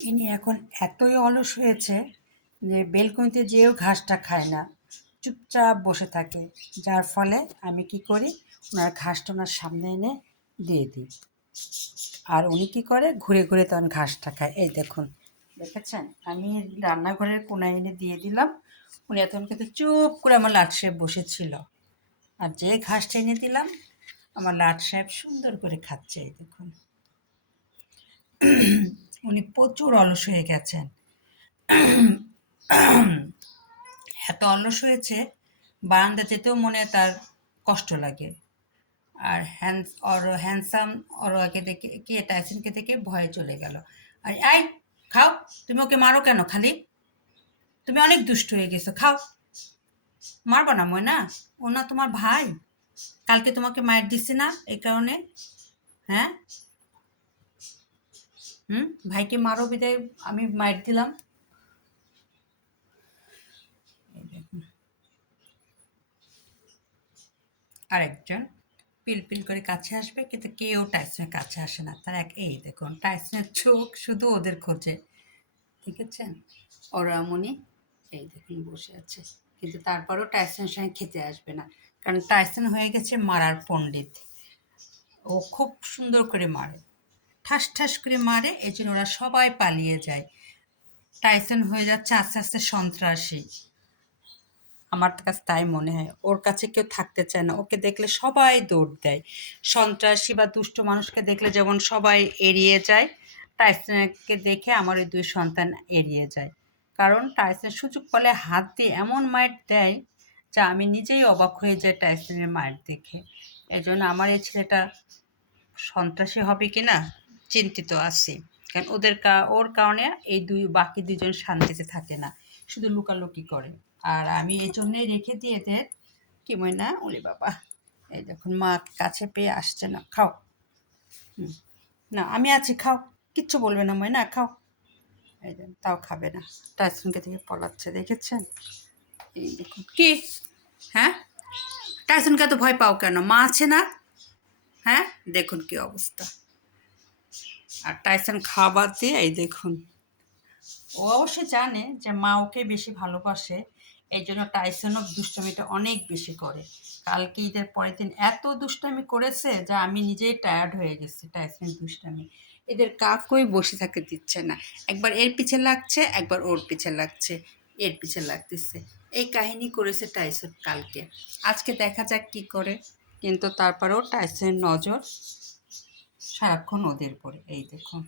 ইনি এখন এতই অলস হয়েছে যে বেলকনিতে যেয়েও ঘাসটা খায় না, চুপচাপ বসে থাকে। যার ফলে আমি কি করি, ওনার ঘাসটা ওনার সামনে এনে দিয়ে দিই। আর উনি কী করে, ঘুরে ঘুরে তখন ঘাসটা খায়। এই দেখুন, দেখেছেন, আমি রান্নাঘরের কোনায় এনে দিয়ে দিলাম। উনি এতক্ষণ কিন্তু চুপ করে আমার লাট সাহেব বসেছিল। আর যে ঘাসটা এনে দিলাম, আমার লাট সাহেব সুন্দর করে খাচ্ছে। এই দেখুন, উনি প্রচুর অলস হয়ে গেছেন। এত অলস হয়েছে, বারান্দা যেতেও মনে তার কষ্ট লাগে। আর হ্যান্ডসাম অরোয়াকে দেখে, কি টাইসনকে দেখে ভয়ে চলে গেল। আর এই, খাও, তুমি ওকে মারো কেন খালি? তুমি অনেক দুষ্ট হয়ে গেছো, খাও। মারবা না ময়না, ও না তোমার ভাই, কালকে তোমাকে মায়ের দিচ্ছে না এই কারণে? হ্যাঁ, ভাইকে মারো বিদায় আমি মায়ের দিলাম। এই দেখুন, আরেকজন পিলপিল করে কাছে আসবে, কিন্তু কেউ টাইসনের কাছে আসে না। তার এই দেখুন, টাইসনের চোখ শুধু ওদের খোঁজে। দেখেছেন, ওরা এমনই, এই দেখুন বসে আছে। কিন্তু তারপরেও টাইসনের সঙ্গে খেতে আসবে না, কারণ টাইসন হয়ে গেছে মারার পণ্ডিত। ও খুব সুন্দর করে মারে, ঠাস ঠাস করে মারে, এই জন্য ওরা সবাই পালিয়ে যায়। টাইসন হয়ে যাচ্ছে আস্তে আস্তে সন্ত্রাসী। আমার কাছে তাই মনে হয়, ওর কাছে কেউ থাকতে চায় না। ওকে দেখলে সবাই দৌড় দেয়। সন্ত্রাসী বা দুষ্ট মানুষকে দেখলে যেমন সবাই এড়িয়ে যায়, টাইসনকে দেখে আমার ওই দুই সন্তান এড়িয়ে যায়। কারণ টাইসন সুযোগ পেলে হাত দিয়ে এমন মাইর দেয় যা আমি নিজেই অবাক হয়ে যাই টাইসনের মায়ের দেখে। এই জন্য আমার এই ছেলেটা সন্ত্রাসী হবে কি না চিন্তিত আছি। কারণ ওর কারণে এই বাকি দুজন শান্তিতে থাকে না, শুধু লুকালুকি করে। আর আমি এই জন্যেই রেখে দিয়ে এদের, কি ময়না, ওরে বাবা, এই দেখুন মা কাছে পেয়ে আসছে না, খাও। না আমি আছি, খাও, কিচ্ছু বলবে না ময়না, খাও। এই দেন, তাও খাবে না, টাইসনকে থেকে পলাচ্ছে, দেখেছেন? এই দেখুন কি, হ্যাঁ, টাইসনকে এত ভয় পাও কেন? মা আছে না? হ্যাঁ, দেখুন কি অবস্থা। আর টাইসন খাবার দিয়ে, এই দেখুন, ও অবশ্যই জানে যে মা ওকে বেশি ভালোবাসে। এই জন্য টাইসনও দুষ্টামিটা অনেক বেশি করে। কালকে ঈদের পরের দিন এত দুষ্টামি করেছে যে আমি নিজেই টায়ার্ড হয়ে গেছি টাইসনের দুষ্টামি। এদের কাউকেই বসে থাকতে দিচ্ছে না, একবার এর পিছে লাগছে, একবার ওর পিছে লাগছে, এর পিছে লাগতেছে। এই কাহিনী করেছে টাইসন কালকে। আজকে দেখা যাক কি করে। কিন্তু তারপরেও টাইসনের নজর সারাক্ষণ ওদের পরে। এই দেখুন।